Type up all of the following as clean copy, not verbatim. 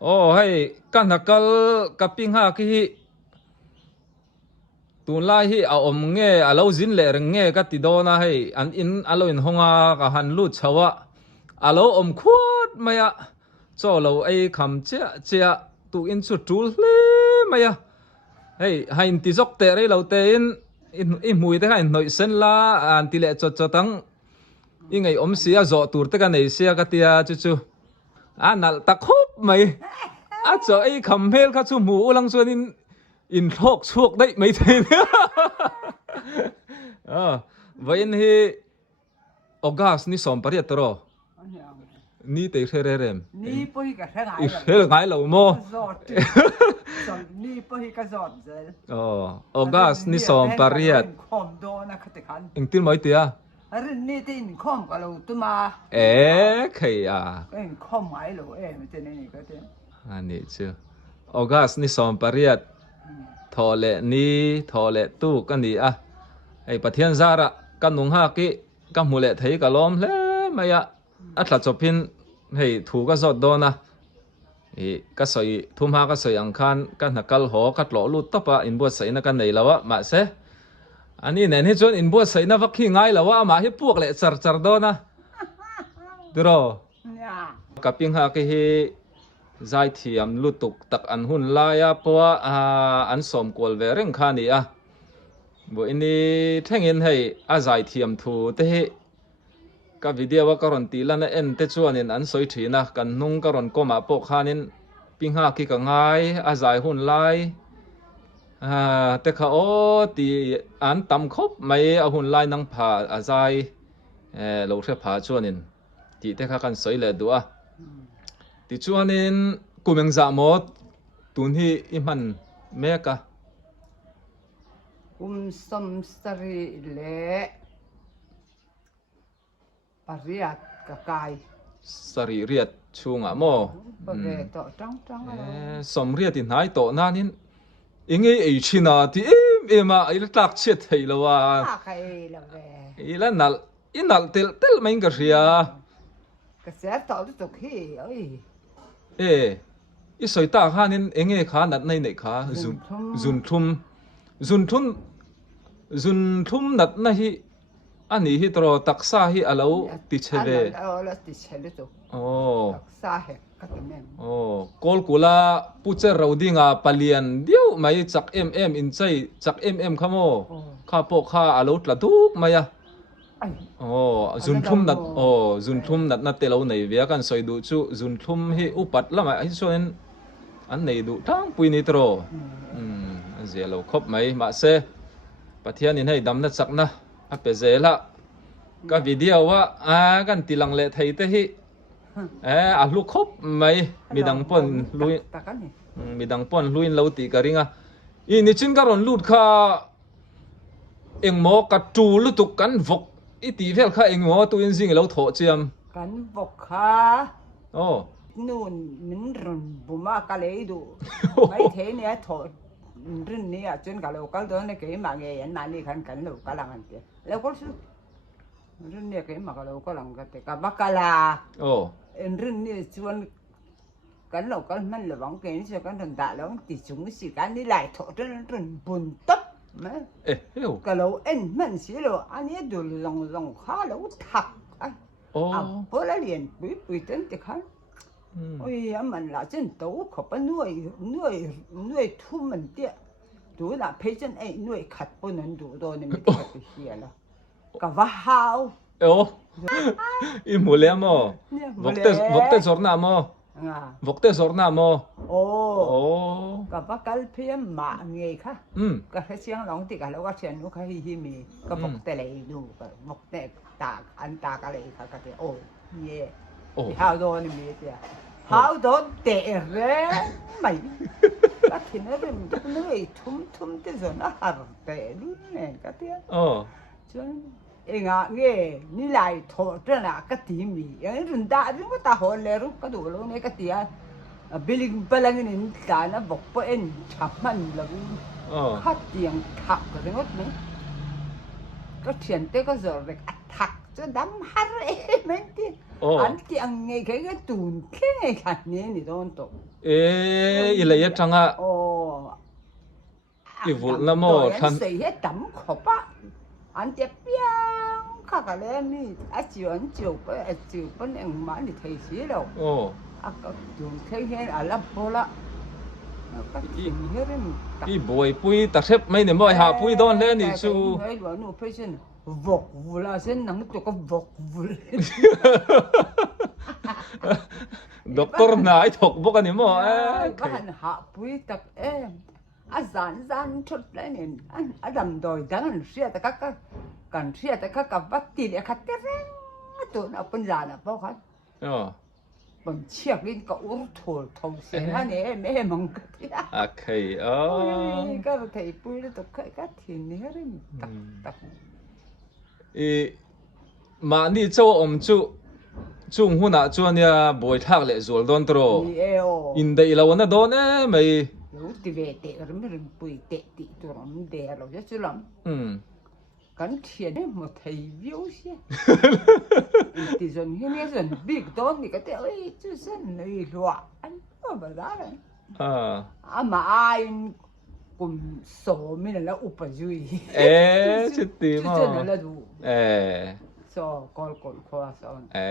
ô hay căn hạt cal kaping ha ki tuần lai hi à nghe à lâu dính lệ nghe cái tí đó na hay an in alo in honga cả han lut chawa alo khuất maya cho lâu ai cầm chia chia tu in chu tul le maya hey hain ti zok te re lo te in mui te hain noi sen la an ti le cho tang i ngai sia zo tur te ka nei sia ka tia chu chu nal tak khop mai cho ai cầm hel ka chu mu ulang chuan in thok chuak đấy mấy thế vậy thì August ni som pariat tro ni te khere rem ni poi ka i khere ngai lo mo ni poi ka zot zel August ni som pariat khom do na khate khan ing tin mai tia arin ni tin khom ka lo tu ma khei en khom mai lo me te ni ka te ani chu August ni som pariat thole ni thole tu kan ni ai pathian zara kan nung ha ki ka mule thei ka lom hle maya atla chopin hei thu ka zot do na ka soi thum ha ka soi ang khan kan nakal ho ka tlo lu tapa in bo sai na kan nei lawa ma se ani nen hi chon in bo sai na vakhi ngai lawa ma hi puak le char char do na dro ka ping ha ki hi zai thiam lutuk tak an hun laya po an som kol ve reng kha ni bo ini thengin hei zai thiam thu te hi ka video wa karon ti lana en te chuanin an soi thina kan nung karon koma po khanin pingha ki ka ngai zai hun lai te kha o ti an tam khop mai hun lai nang pha zai lo the pha chuanin ti te kha kan soi le du ti chuanin kumeng za mo tun hi iman meka som sari le pariat ka kai sari riat chunga mo bage to tang som riat in hai to nanin inge ei china ti ema il tak chet thei lawa kai la ve ila nal inal tel mai ga ria ka se to tu khi oi i soi ta khanin enge kha nat nei nei kha zun thum nat na hi ani hi tro taksa hi alo ti cheve ti chele to taksa he ka mem kol kula pucher rodinga palian diu mai chak in chai chak khamo kha po kha alo tla duk maya zun thum nat na telo nei via kan soi du chu zun thum hi upat lama hi soen an nei du tang pui ni tro an zelo khop mai ma se pathian in hei dam na chakna a pe zela ka video wa kan tilang le thei te hi a lu khop mai midang pon luin lo ti ka ringa i ni chin ka ron lut kha engmo ka tu lu tuk kan vok i ti vel kha engmo tu in jing lo tho chiam kan vok kha nun min run buma ka le du mai thế ne tho rin ni chen ka lo kal do ne ke ma nge yan na ni kan lo ka lang an te lo ko su rin ne ke ma ka lo ka lang ka te ka bakala en rin ni chuan kan lo kan man lo bang ke ni se kan ron da lo ti chung si kan ni lai tho rin bun top ka lo en man si lo ani du long kha lo thak bố lá liền bị tên thì khá ôi mình là chân tấu khó bắt nuôi thu mình tiệt đủ là thấy chân ấy nuôi khát bún nên đủ rồi nên mình phải bị là cả vá hao im mulai mo vokte zorna mo vokte zorna mo cả vá cal phim mà nghề khác cả cái tiếng lòng thì cả lâu cái chuyện nó cái hi mi cả vokte lấy đủ cả vokte ta ăn ta cái lấy khác cái hao đồ này mi tiệt hao đồ tệ rồi mày cái thì nó đem nó ấy thum thế rồi nó hao tệ luôn này cái tiệt cho nên nghe ni lại thọ cho là cái tí mi cái rừng ta rừng có ta hồ lê rú cái đồ luôn này cái tiệt biling balang ini kana bok po en chaman lagu khat tiang thak ka ringot ni ka thian te ka zor vek athak cho dam har e men ti an ti ang nge ke tun ke nge khat ne ni don to เออีเลยจังอ่ะ ồ Cái vụ là mò rồi thân. anh xì hết tấm khổ bá anh chép biang khác cả lên đi anh chịu bên em mà đi thấy gì đâu โอ้ à có dùng thấy hết à lắm bốละก็กินเฮ้ยมัน พี่บวยปุ้ยตะเทบไม่เนี่ยบ่อยหาปุ้ยโดนเล่นนี่ชู เฮ้ยหลวงหนูเพื่อนวกวูละเส้นหนังตัวก็วกวู ด็อกเตอร์นายถกบอกกันนี่มั้ง ก็หันหาปุ้ยตักอาจารย์ชุดเลยเนี่ยอันดำดอยดังอันเสียแต่ก็กันเสียแต่ก็กับวัดตีเลยคัดเตร็งตัวน่ะเป็นจานอ่ะพ่อครับ อ๋อ เป็นเชือกลิ้นก็อุ้งถูทงเสียนั่นเองแม่มึงก็ที่อ่ะ โอเคอ๋อ ก็ไทยปุ้ยแล้วตัวก็ทีนี้เรื่องตัก อีมานี่เจ้าอมจุจุงหุ่นอ่ะจวนเนี่ยบวยทักเลยจูลโดนตรอ นี่เอว อินเดียเราวันนั้นโดนเอ้ไม่ รู้ที่เวทีก็ไม่รู้ปุ้ยเตะติตัวมันเดียเราจะจุลำ อืม กันเทียนเนี่ยมาไทยวิวเสียที่ส่วนที่นี่ส่วนบิ๊กโตนี่ก็แต่เอ้ยจุดเส้นเลยหลวอันก็ไม่ได้เลย อ่า อามาไอ้กุมโสมินแล้วอุปจุย เอ๊ะชิดตีมั้ง จุดนั่นแหละดู เอ๊ะ โซกอลกอลควาสอน เอ๊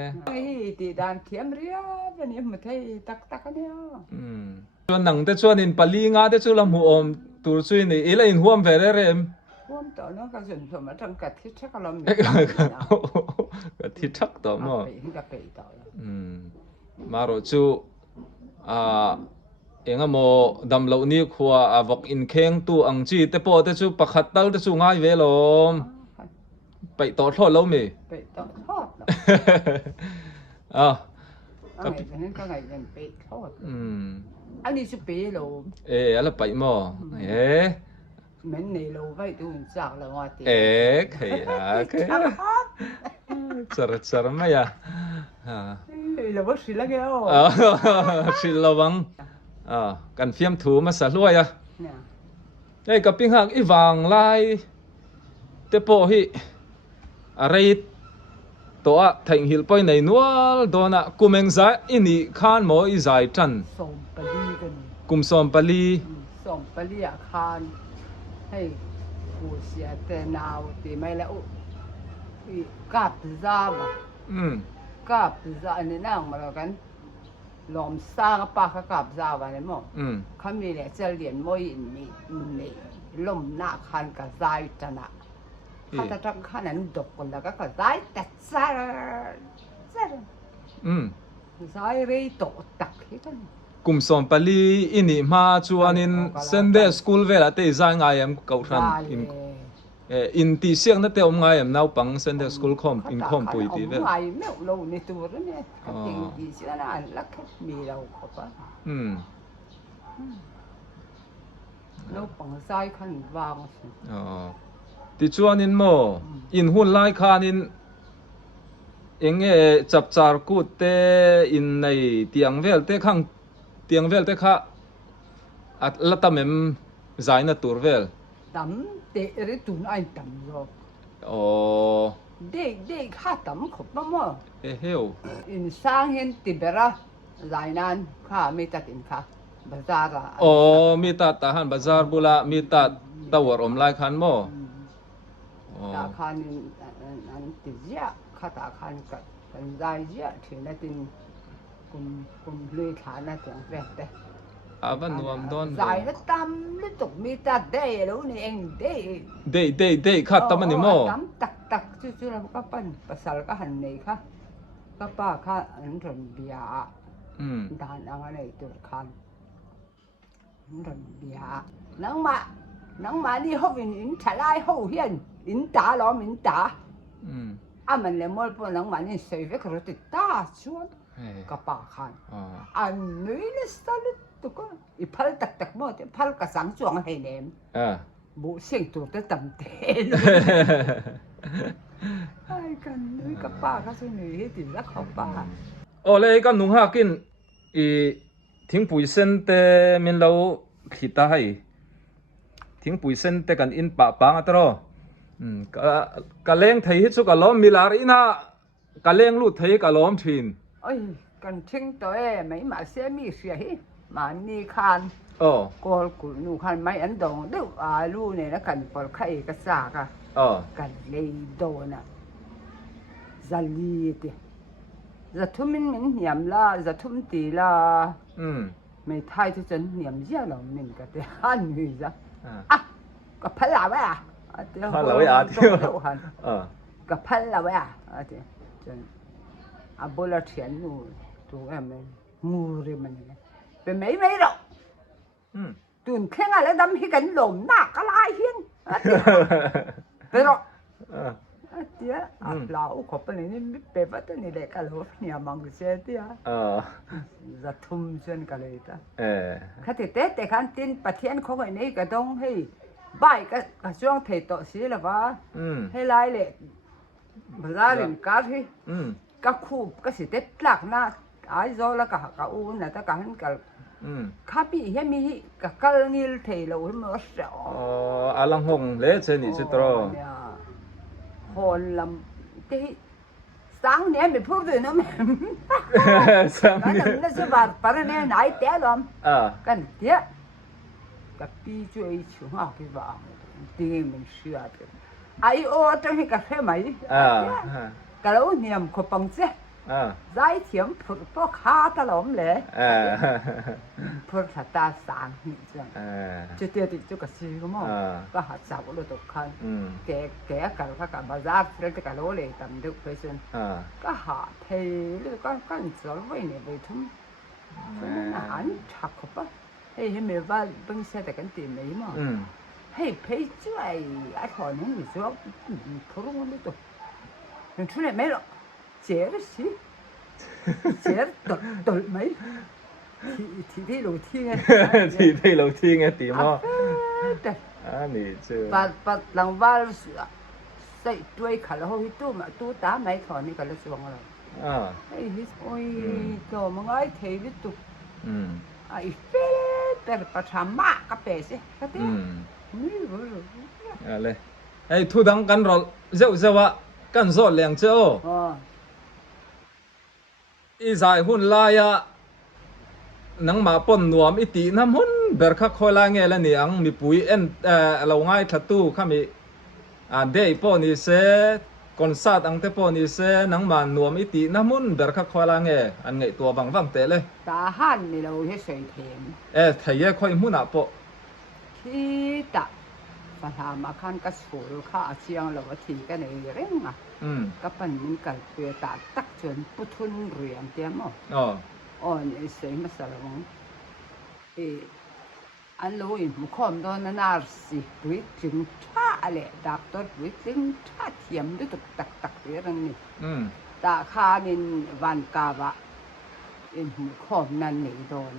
ะ ไอ้ที่ด้านเทียมเรียบเนี่ยมาไทยตักเนี่ย อืมจวนหนังแต่จวนอินปาลีงาแต่จวนลำหัวอมตูรซุยนี่เอลอินห่วมเวรเรม ร่วมต่อเนาะก็ส่วนสมจังกัดที่ชักเรามี ก็ที่ทักต่อมั้ง ไปที่กับไปต่อ มาโรจูเองอะโมดำเหล่านี้ขวาอวกอินเข่งตัวอังจีแต่พอแต่จูประคัดตัลแต่จูง่ายเวลมไปต่อทอดแล้วมี ไปต่อทอด อ่ะ ไงนั้นก็ไงยังไปทอดอันนี้จะไปโล อะไรไปมั้งเหมือนในโลไว้ดูจากแล้วว่าตี เคยเคยจรไหมอ่ะ เราไม่สิละแกอ๋อ สิระวังกันเฟียมถูมาสลวยอ่ะไอ้กับปิ้งหักอีวางไล่เตโปฮิอะไรตัวแทงหิลไปในนัวโดนกุมเองใจอินี่ขานหมออีใจจัน ส่งไปลีกัน กุมสอมปลี ส่งไปลีอาคารให้ผู้เสียแต่นาวตีไม่แล้วกับซาบกับซาอันนี้นั่งมาแล้วกันลมสร้างปากกับซาวันนี้มั้งเขามีเนี่ยจะเรียนมวยนี่นี่ลมหน้าคันกับใจจันอ่ะเขาจะทำขนาดดกคนแล้วก็ใจแต่ใจใจเรื่อยโตตักที่กัน กุมสอมปลีอินี่มาชวนินเซนเดสคูลเวลาเตใจง่ายเก่าทันอินตีเสียงนั่นเตอมง่ายน่าปังเซนเดสคูลคอมอินคอมปุยตีเวลง่ายไม่เราในตัวเนี่ยจริงดีเสียนะลักมีเราขอบเราปังใจขันวางติชวนินโมอินหุ่นไล่คานินเองจับจาร์กูเตอินในเตียงเวลเตข้างเตียงเวลเตข้าอัดละตามเอ็มใจน่ะตัวเวลตั้มเตะหรือตุนไอ้ตั้มหรอกเด็กข้าตั้มขบมั้งเฮ้ยอินสร้างเห็นติเบระใจนั้นข้าไม่ตัดอินข้าบาซาระมีตัดทหารบาซาร์บุระมีตัดตัวรมไล่ขันโมตาขันอันติเจ้าข้าตาขันกันใจเจ้าถึงได้ตินกุมเลยขาหน้าเตียงแฝงเต้วันนวมโดนใจแล้วตั้มแล้วตกมีตัดได้แล้วนี่เองได้ข้าตั้มมันนี่โมตั้มตักจู่ๆแล้วก็ปั้นภาษาก็หันในค่ะก็ป้าข้าอันรนเบียด่านอะไรตัวขันรนเบียนังมานี่เขาเป็นอินทลายเขาเฮียนอินตาล้อมอินตามันเลยมอลปนังมานี่เสยเวกรถติดตาชวนก็ป้าขันอันนี้เลยสตัลตุก็อีพัลตักหมดพัลก็สังจวงให้เนมบุเสียงตัวจะต่ำเต้นไอ้กันนี่ก็ป้าก็สนุยติดรักของป้าโอ้เลยก็นุ่งหากินอีทิ้งปุ๋ยเส้นเตมินเราขีดตาให้ทิ้งปุ๋ยเส้นเตกันอินป่าปังอัตโรกะเล้งไทยฮิตสุกะล้อมมิลารีน่ากะเล้งลูดไทยกะล้อมทินเอ้ยก กันทิ้งตัวไม่มาเสียมีเสียหิมานี่คัน โอ้ กอลกูนูคันไม่อันดองดูลูเนี่ยนะกันปอลไข่กระซากะ โอ้ กันเลยโดนะจะลีติจะทุ่มมันเหนียมละจะทุ่มตีละไม่ทายทุจนเหนียมเยอะหรอมันก็แต่หันอยู่จ้ะก็พันละวะพันละวะที่ก็พันละวะเดี๋ยวจนบุลเทียนนู่ตัวมันงูเรื่องมันเนี่ยเป็นไม่หรอกตุนแค่อะไรดำให้กันหลงหนักอะไรเฮียนเป็นหรอกเดี๋ยวเราขอไปนี่ไม่เป็นว่าตัวนี้แหละกันแล้วเนี่ยมังเสียเดี๋ยวจะทุ่มจนกันเลยจ้ะข้าแต่ขันตินประเทศเขาไอ้นี่ก็ต้องให้ใบก็ช่วงเทต่อสิละวะให้ไล่เลยภาษาเรื่องการที่ก็คู่ก็สิเต็ดหลักนะไอ้โซแล้วก็อู้นะแต่การกันข้าพี่เห็นมีก็กลนิลเทโลให้มันเสียอาลังหงเละเชนิสุตรคนลำที่สังเนี่ยไม่พูดเลยนะแม่กันนั่นจะบาดปานเนี่ยไหนเตะลมกันเตะกับปีช่วยช่วยเอาไปบ้างดีมันเชื่อกันไอ้โอ้ต้องให้กับเพื่อนไหมก็แล้วเนี่ยมันขบังเจ้ใจเทียมพูดพวกข้าตลอดเลยพูดถ้าตาสังนี่จังจุดเดียวที่จุดก็ซื้อก็มั่งก็หาจับก็เลยตกคันแกกันถ้ากันบาซาร์เรื่องที่กันโลเลยตามดึกไปจนก็หาเทหรือก็กันสอนไว้เนี่ยไปทุ่มอาหารชักเข้าไปให้ไม่ว่าเพิ่งเสร็จแต่กันตีไม่มั่งให้ไปช่วยไอ้คนนี้มีส่วนพูดมันไม่ตกมันช่วยไม่หรอกเจ๋อสิเจ๋อตดไหมที่เราที่ไงที่เราที่ไงตีหม้อนี่เจอปัดหลังบ้านใส่ด้วยขาแล้วให้ตู้ตาไม่ถอนนี่ก็เลยสว่างเลยไอ้ฮิสโอ้ยตัวมึงไอ้เทวิตุไอ้เฟ้แต่ประชามากก็เปสิก็เตี้ยอะไรไอ้ทุดังกันรอเจ้าจะว่ากันสอนเลี้ยงเจ้าอีสายหุ่นลายนังมาปนนวมอิติน้ำหุ่นเบรคักคอยลายเงี้ยแล้วนี่อังมีปุ๋ยเราง่ายทัดตู้ข้ามีเดย์ปอนี่เสคอนซัดอังเตปอนี่เสนังมานวมอิติน้ำหุ่นเบรคักคอยลายเงี้ยอันไงตัวบางเตะเลยตาหันนี่เราให้ใส่เทมไทยคอยหุ่นอ่ะปอที่ตะภาษามาคันก็สูรข้าเชียงเราทีกันในเร่งก็เป็นมันกันเปลี่ยนตาตักจนพุทุนเรียนเตรียมอ๋อนี่เสียมาสารวังอันรู้อินมุขอมโดนนาสิวิถึงท่าอะไรดักตัววิถึงท่าเทียมด้วยตักเรื่องนี้ตาข้านินวันกาวะอินมุขอมนั่นนี่โดน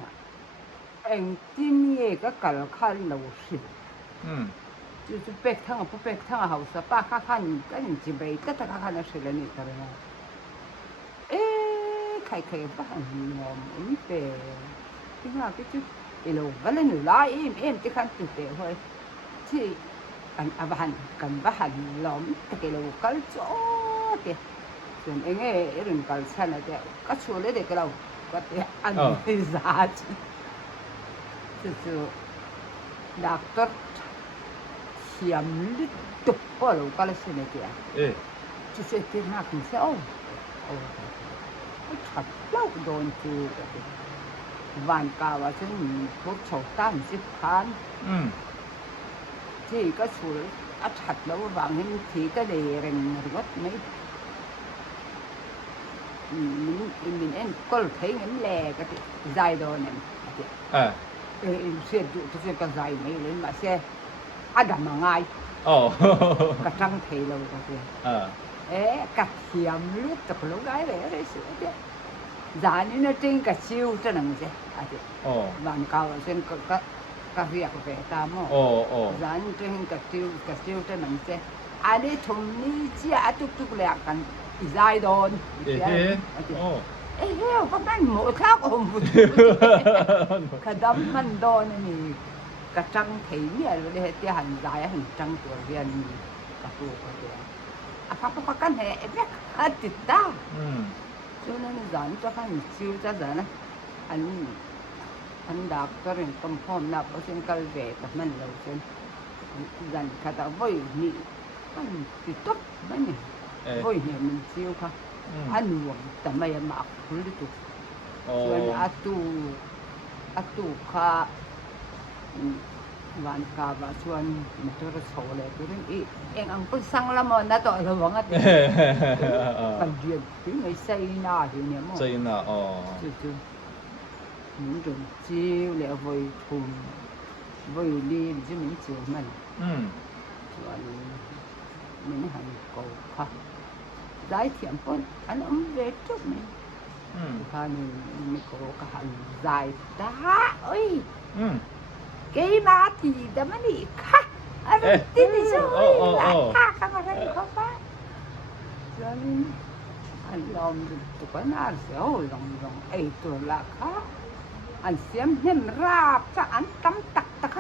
เองที่นี่ก็กลับขั้นเราสิ就是白汤不白汤好是把看看跟人家没得他看看那谁了你可能开不很浓的听话就一路完了你来这看对对会ที่กันบหันกันบหันล้อมตะเกียบกันจ่อเดียส่วนเองเรื่องการฉันนะเดียก็ช่วยเลยเด็กเราก็เดียอันนี้ซาจิจู่ๆดักตัวเทียมลิดตุกก็เราก็เลยเสนอเดียจู่ๆที่หน้าคุณเสียชัดเล่าโดนจูกันวันกาว่าฉันพวกชาวต้าน10,000ที่ก็ช่วยอัดหัดแล้ววางให้ทีก็เลยเร่งรถไม่mình em có thấy những lè cái dài đồ này xe tụi xe cái dài này lên mà xe đầm mà ngay cả trăng thì lâu cái cả hiểm lướt tập lỗ gái đấy sửa giá như nó trên cả siêu cho nằng xe vàng cao trên cả việc về tam giá như trên cả siêu cho nằng xe đi thùng ní chia tuk lẹกันdài đồnก็เป็นหมูข้าวอมขดมมันโดนนี่กระจังถีเนี่ยเลยที่หันใจหันจังตัวเรียนกระปูกระเดียพักกันแห่เอ็กติดตา cho nên dán cho các anh chiếu cho dán anh đạp cho nên cầm phong nạp ở trên cây về tập mình đầu trên dàn cả ta vui nhị anh thì tốt mấy nhỉ vui nhỉ mình chiếu cả anh luồng tầm mày mặc hứa đi tụ cho nên atu khaวันกาบชวนมาตัวโชว์เลยตัวนี้เองอังก็สั่งละมันนะต่อระวังอ่ะกันเดียนถึงไอ้ไซน่าอยู่เนี่ยมั้ง ใช่น่ะอ๋อจู่ๆมันจนจิ้วแล้วไว้ทุ่มไว้ลีนจะมันจิ้วมันส่วนมันหันกูค่ะได้เทียมปนอันเวทุกนี่ค่ะนี่มีกูก็หันได้ตาเอ้ยcái má thì đã mới đi khắc anh tin đi rồi là khắc các bạn thấy không phải cho nên anh làm được tụi cái nào sẽ hồi lòng ấy tụi là khắc anh xem nhân ra cho anh cắm tắc tắc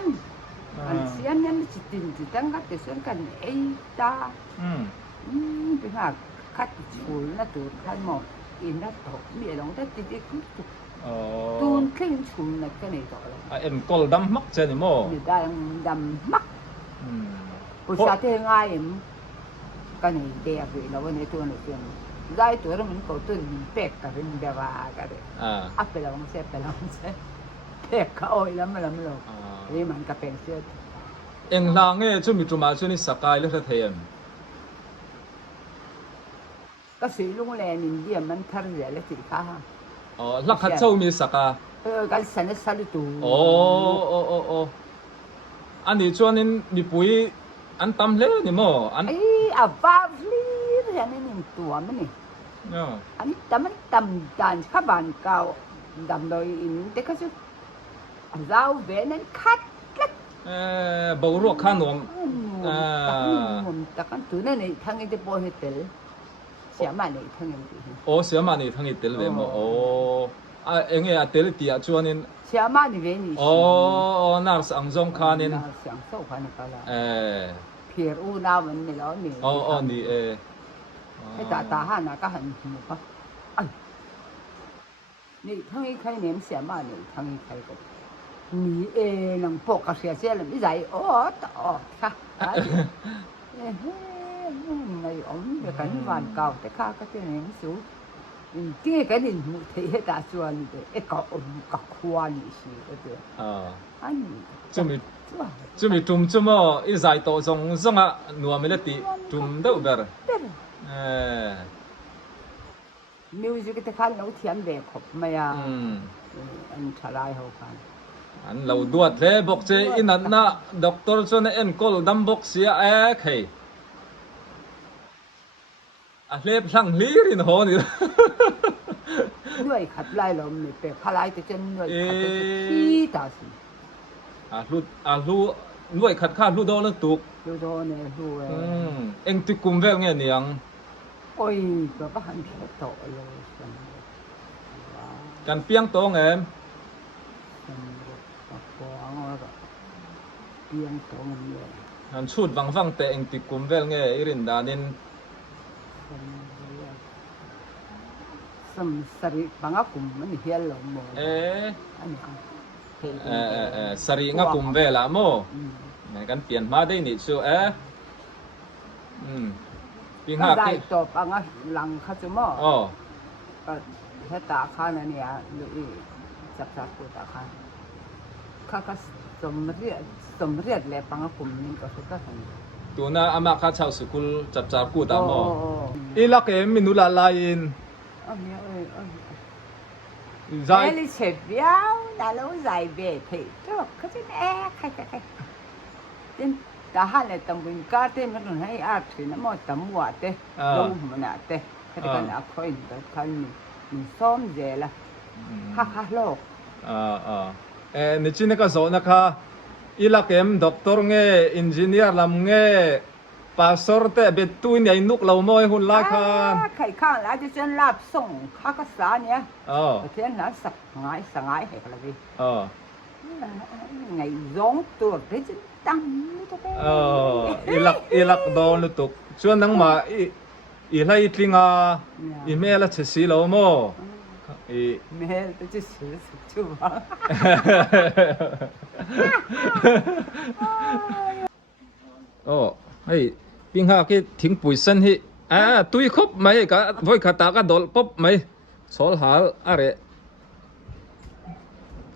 anh xem nhân chỉ tin chỉ tăng các cái xem cần ấy ta bây giờ khắc chuối là tụi khai một in đã tổ mẹ đóng đã tin đi cứ tuôn cái chuối này cái này gọi là em col đâm mắc trên này mò đâm mắc buổi sáng thì ngay em cái này đẹp vậy là vấn đề tuôn này tuôn dai tuôn mình có tuôn bẹt cả bên đẹp cái đấy ápไปแล้วsẽ bẹt cái oi lắm rồiนี่มันก็เป็นเสื้อ em lang nghe chú mi chú mà chú ni sakaiเลยเทียมก็สีลุงแลนินเดียมันทะเลเลยสิค่ะอ๋อลักขัดเจ้ามีสักากันสันสันตูโอ้อันนี้ชวนนี่มีปุ๋ยอันตำเล่นี่มั้งอันอ่ะบ้าลีเรื่องนี้ตัวมันนี่อันแต่มันตำจานข้าวบานเก่าดำโดยอินแต่ก็จะเราเวนั้นคัดบาวรัวข้านวมแต่กันตัวนั้นนี่ทั้งนี้จะปล่อยให้เต๋อเสียมันนี่ทั้งนี้โอ้เสียมันนี่ทั้งนี้เต๋อเลยมั้งโอ้เอ็งเต๋อตีชวนนี่เสียมันนี่เวนี่โอ้น่าสังสงคานี่สังสงคานี่ก็แล้วเพียรูน้ามันนี่แล้วนี่นี่ให้ตาหันน่ะก็หันหัวก็นี่ทั้งนี้ใครเนี่ยเสียมันนี่ทั้งนี้ใครก็มีนังปกกระเสียเสียเลยไม่ใช่โอ้ต่อค่ะไงอ๋อเดี๋ยวกันวันเก่าแต่ข้าก็จะเห็นสูที่กันนี่มุทีให้ตาชวนเด็กก็ก็ควรสิก็เดี๋ยวอันนี้จะมีจุ่มจุ่มอีใจโตทรงทรงอ่ะหนัวไม่ได้ตีจุ่มเด้อแบบมิวสิกที่ข้าเราเทียนแบบขบไม่อ่ะอันชลายเขากันอันเราดวดเลยบอกเจอินันนะด็อกเตอร์ชวนเอ็นกอลดัมบอกเสียใครเล็บสั่งลีรินโหนี่ด้วยขัดไล่เราไม่เป็นพลายแต่จะด้วยขัดที่ตาสิลูด้วยขัดข้าลูโดนตุกลูโดนเนี่ยลูเอ็งติกุมเวงเงี้ยนี่ยังโอ้ยก็หันเโตเลยกันเปียงโตงเอ็มเปียงโตเงี้ยหันชุดฟังแต่เอ็งติกุมเวงเงี้ยอิรินดานินสมสริบังอากุมมันเฮียลงโมอันนี้สริงากุมเวลาโมกันเปลี่ยนมาได้นี่ชัวปีห้าได้ตบบังอาหลังข้าจะโมก็แค่ตาข้านั่นเนี่ยดูจับกูตาข้าก็สมเรียดเลยบังอากุมนี่ก็สุดก็เห็นตัวน่ะอามาข้าชาวสกุลจับกูตาโมอีลักเอ็มมินุลาลายินdài đi xếp béo đã lâu dài về thì thôi cái chuyện khai tên ta hai là tầm bình cá tên nó còn hay ăn thì nó mò tầm quả tên lâu mà nè tên cái cái nào khơi được khăn mình xóm về là ha lôนี่จริงๆก็สอนนะคะอีลักเอ็มด็อกเตอร์เงี้ยอินจิเนียร์ลำเงี้ยpastor te betu ni ai nuk lo moi hun la khan khai khan la ji chen lap song kha ka sa nia thiên na sak ngai he ka la vi ngày giống tuột đấy chứ tăng ilak do lu tuk chuan nang ma อีไล่ตริงอ่ะอีเมลละเชสีเราโม่อี 没这就是就吧。 โอ้ไอ้ปิงหากี่ทิ้งปุ๋ยเส้นที่ตุยครบไหมกะไว้กะตากะดอลปบไหมสอลหาอะไร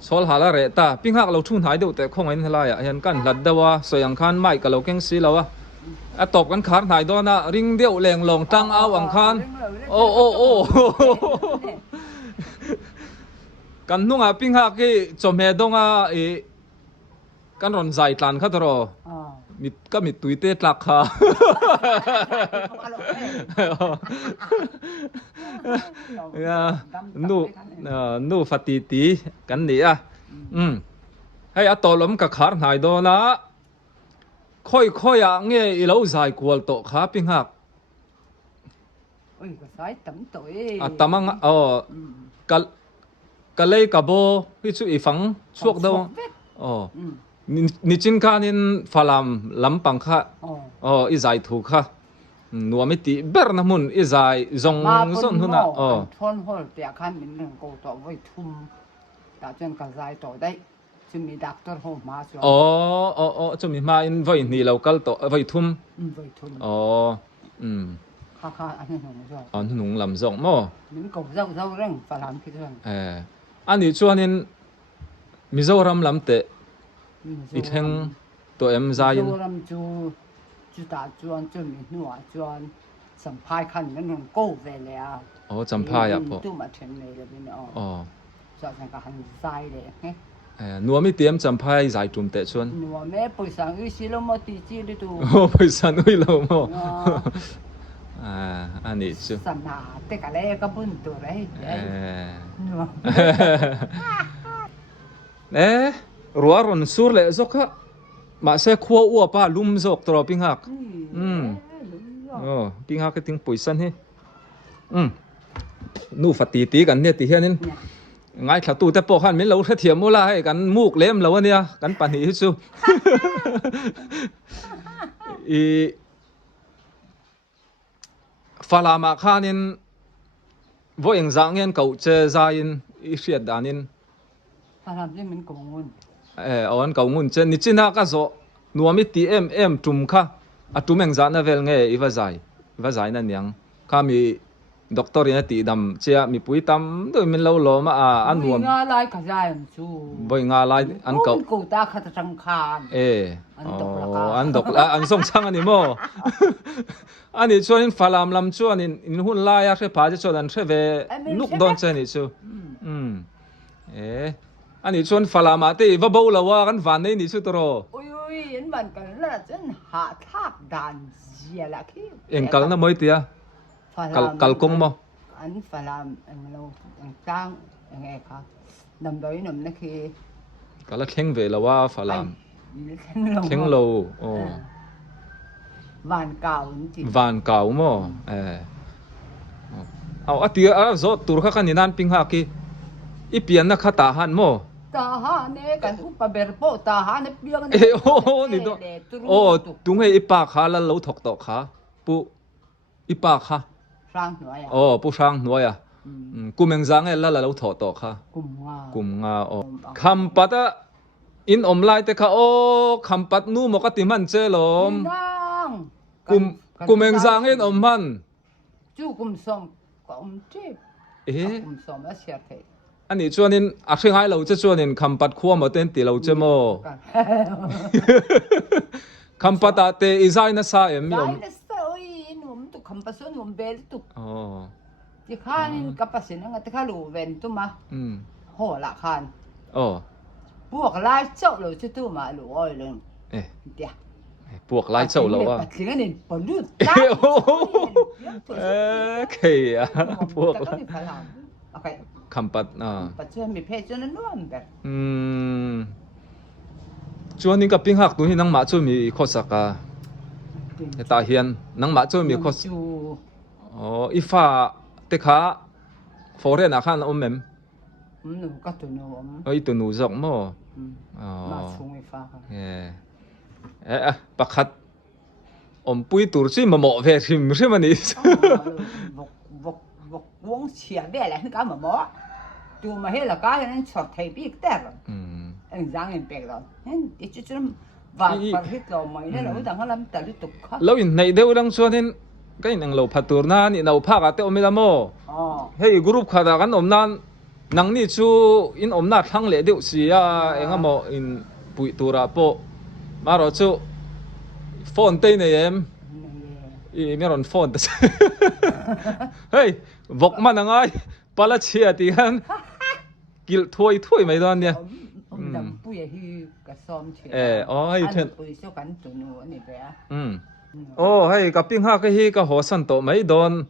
สอลหาอะไรตาปิงหากเราทุ่งหายดูแต่คงไอ้นี่ไรอ่ะเห็นกันหลัดเดวะสยังคันไม่กับเราเก่งสีเราอ่ะตบกันขาดหายด้วยนะริงเดียวแรงลงตั้งเอาอังคารโอ้โอ้โอ้กันนุ่งอ่ะปิงหากี่จมเหดงอ่ะอีกันรอนใจตันข้าตรอมีก็มีตุยเตะหลักค่ะนูฟัดตีกันนี่อ่ะให้อตอลมกับขาหายโดนะค่อยอ่ะเงี้ยอีเราใจกวลโตขาปิงหักตำมังก็เลยกับโบพี่ช่วยฟังช่วงเดียวนี่จินคานินฟาลามลำปังค่ะอีใจถูกค่ะนัวไม่ตีเบอร์น้ำมันอีใจจงส่วนหุ่นทนหัวเปียขันเป็นเรื่องกูต่อไว้ทุ่มแต่จนกระจายต่อได้จะมีดักตัวหัวมาส่วนจะมีมาอินไว้นี่เราก็ต่อไว้ทุ่มค่าอันนี้หนุ่มจ้ะอันหนุ่มลำจงมั้งมันกูเจ้าเรื่องฟาลามคิดเรื่องอันนี้ชวนนินมิโซรัมลำเตะอีทั้งตัวใจมิโซรัมจูตาจวนจูมีหนัวจวนสัมภาระขันนั่นมันกู้ไปแล้วสัมภาระพอตู้มาถึงเลยเลยพี่น้องจวนก็หันใจเลยไงนัวไม่เตรียมสัมภาระใจจุ่มเตะชวนนัวแม่ไปสั่งอุ้ยสิเรามาตีจีเลยตัวไปสั่งอุ้ยเรามั้งอันนี้ชูสนาแต่ก็เลยก็บุญตัวเลยนัวรัวรอนสูร์เลยจกฮะมาเสกขัวอ้วป้าลุ่มจกตรอปิงหักปิงหักก็ทิ้งปุ๋ยสันให้นู่ฟัดตีกันเนี่ยตีเฮียนี่ง่ายขัดตู้แต่ปกขันไม่เราเทียมโมล่าให้กันมูกเล็มแล้วเนี่ยกันปันหิชูฟาลามาคานินว่าอย่างจังเงินเก่าเจอใจอินอีเสียดานินฟาลามนี่มันกงงุนอันเก่างุนเจนี่จิน่าก็โซนัวมิตีจุ่มค่ะจุ่มเองจานนั่นเวลเงยอีว่าใจนั่นยังข้ามีด็อกเตอร์เนี่ยตีดำเจ้ามีปุ๋ยดำโดยมันเล่าล้อมาอันรวมงาลายขยายมันชูบ่อยงาลายอันเก่ากูตาขัดสังขารอันดอกอันส่งช่างอันนี้มั้งอันนี้ชวนฟาลามลำชวนอินหุ่นลายอะเชฟพาจะชวนอันเชฟนุกโดนเจนี่ชูอันนี้ชวนฟาลามาตีว่าเบาละว่ากันฝันนี่ชูตัวอุ้ยอันมันกันละจนหาทับดันเสียละคิวเอ็งกัลน่ะไม่ตีอะกัลกงมั้งอันฟาลามอันเราอันตั้งยังไงครับนำโดยนำนั่นคือกัลเข่งเวละว่าฟาลามเข่งโลวานเก่าจริงวานเก่ามั้งเอาอันที่จอดตัวข้ากันนี่นั่นปิงหักอีเปียนนักขัดตาหันมั้งตาหันเนี่ยกันอุปเบร์โปตาหันเนี่ยเปียกเนี่ยนี่ตัวตุ้งให้อีปากขาแล้วเราถกตอกขาปุ๊อีปากขาช่างหน่วยปุ๊ช่างหน่วยกุมเองจังเอแล้วเราถกตอกขากุมงาคำปัดอินอมไลแต่ข้าคำปัดนู่มก็ติมันเจลมกุมเองจังเอ็นอมมันจู่กุมสมกุมเจ็บกุมสมแล้วเสียเทอันนี้ชวนนินอักเสบให้เราจะชวนนินคำปัดขั้วมาเต้นตีเราจะโม่คำปัดเตอีไซน์น่ะสายมีอมหนุ่มตุกคำปัดส่วนหนุ่มเบลตุกที่ข้านี่กับปัดสินะงั้นที่ข้าลูเวนตุมาโหละข้านพวกไล่เจ้าเราจะตุมาลูอ้อยเลยเดี๋ยวพวกไล่เจ้าเราว่าปัดสิงั้นนี่ปลุดเคยพวกคำปัดปัดช่วยมีเพศจนนั่นแบบชวนนี้กับปิ้งหักตัวนี้นังหมาช่วยมีข้อสักตาเฮียนนังหมาช่วยมีข้ออีฟ้าเตขาฟอร์เรนอาคารอมเมมหนูก็ตัวหนูตัวหนูจอกมั้งมาชงอีฟ้าปักขัด pui tur chi mà mỏ về rim rim anh vok uống chia về lại cái mà mỏ tu mà hết là cái nên chọt thấy biết đấy anh giang anh bẹt rồi anh chỉ chút và hết rồi mày nên là bây giờ họ làm tại tục khác lâu in này đều đang cho nên cái năng lâu phát tur na ni lâu phá cái ôm làm mò hey group khá là cái ôm nan năng ni chu in ôm na thang lệ đều xí à anh mò in bụi tur à po mà rồi chu phone tay này em meron phone hey vok man ang ay pala chia ti han kil thui mai don nia đầm bụi hi cả xóm chuyện hay chuyện bụi số cảnh tụi nó này vậy hay cái ping ha cái hi cái hồ san to mai don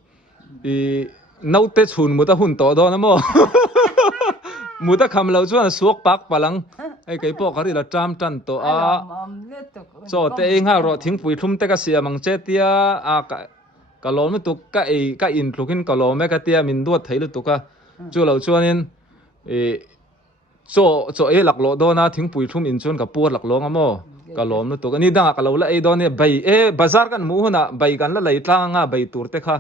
nấu tết chun mu ta hun to don mo mu ta kham lo chuan suak pak palang ai cái po cái là tram tan to cho te nga ro thing pui thum te ka sia mang che tia ka lom tu ka in tlukin ka lom ka tia min duat thei lu tu ka chu lo chuanin cho lak lo do na thing pui thum in chun ka pur lak long amo ka lom lu tu ka ni da ka lo la do ne bai bazar kan mu huna bai kan la lei tanga bai tur te kha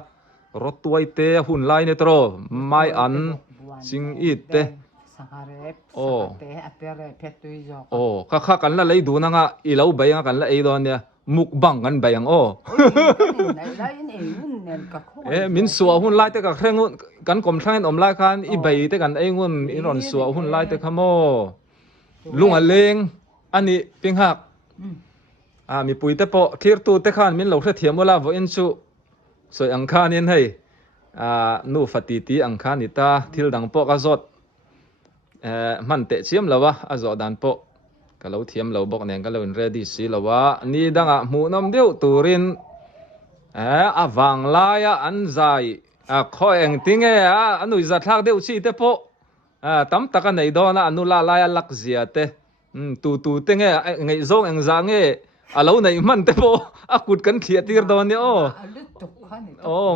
rot tuai te hun lai ne tro mai an sing it te kha kan la lei du na nga i lo bai nga kan la ei don ne muk bang kan bai ang min suwa hun lai te ka khreng kan kom thang om lai khan i bai te kan ei ngun i ron suwa hun lai te khamo lunga leng ani ping hak mi pui te po thir tu te khan min lo thra thiam wala vo in chu soi ang khan in hei nu fati ti ang khan ni ta thil dang po ka zot man te chiam lawa a zo dan po ka lo thiam lo bok neng ka lo in ready si lawa ni danga mu nom deu turin awang laya an zai khoi eng tinge anui za thak deu chi te po tam taka nei do na anu la laya lak zia te tu te nge ngei zong eng za nge alo nei man te po akut kan thia tir do ni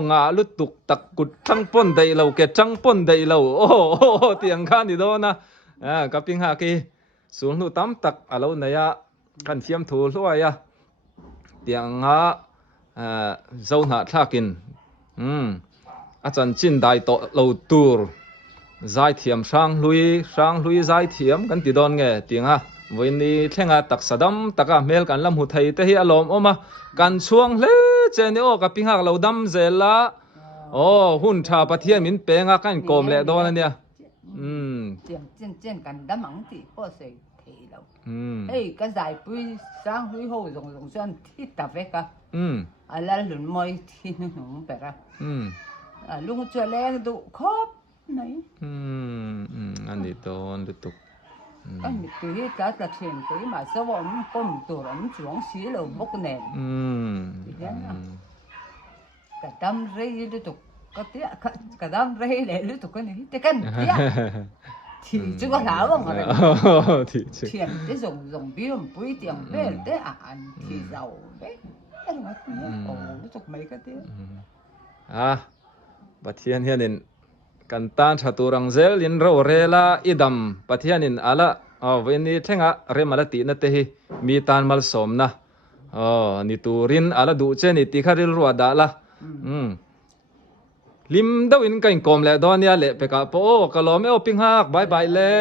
nga lut tuk tak kut thang pon dei lo ke chang pon dei lo tiang khan ni do na ka ping ha ki sul nu tam tak alo na ya kan thiam thu hluai ya tiang nga zo na thakin chan chin dai to lo tur zai thiam sang lui zai thiam kan ti don nge tinga voini thenga tak sadam taka mel kan lam hu thei te hi alom oma kan chuang hle chene ka ping hak lo dam zela hun tha pathian min penga kan kom le don ania chen kan đâm ẳng thì có sẽ thì đâu cái giải bui sang hui hồ rong xuân thì tập về cả là lùn môi thì nó không phải ra lúc chưa lên đủ khóc này anh đi tôn được tục anh bị tùy cả là chuyện tùy mà sao bọn con tụi nó xuống xí lầu bốc nền cả đâm rây được tục có tiếc cả đám rây để lưỡi tụi cái này cái thì chứ có nào không mà thì tiền cái dùng biếng bưởi tiền về để ăn thì giàu đấy cái mà lưỡi tụi mấy cái tiếc pathian hianin kan tan thaturang zel in ro rela idam pathianin ala veni thenga remala ti na te hi mi tan mal som na ni turin ala du che ni ti kharil ro da la lim dawin kain kom le don ya le pe ka po ka lo me o ping hak bye bye le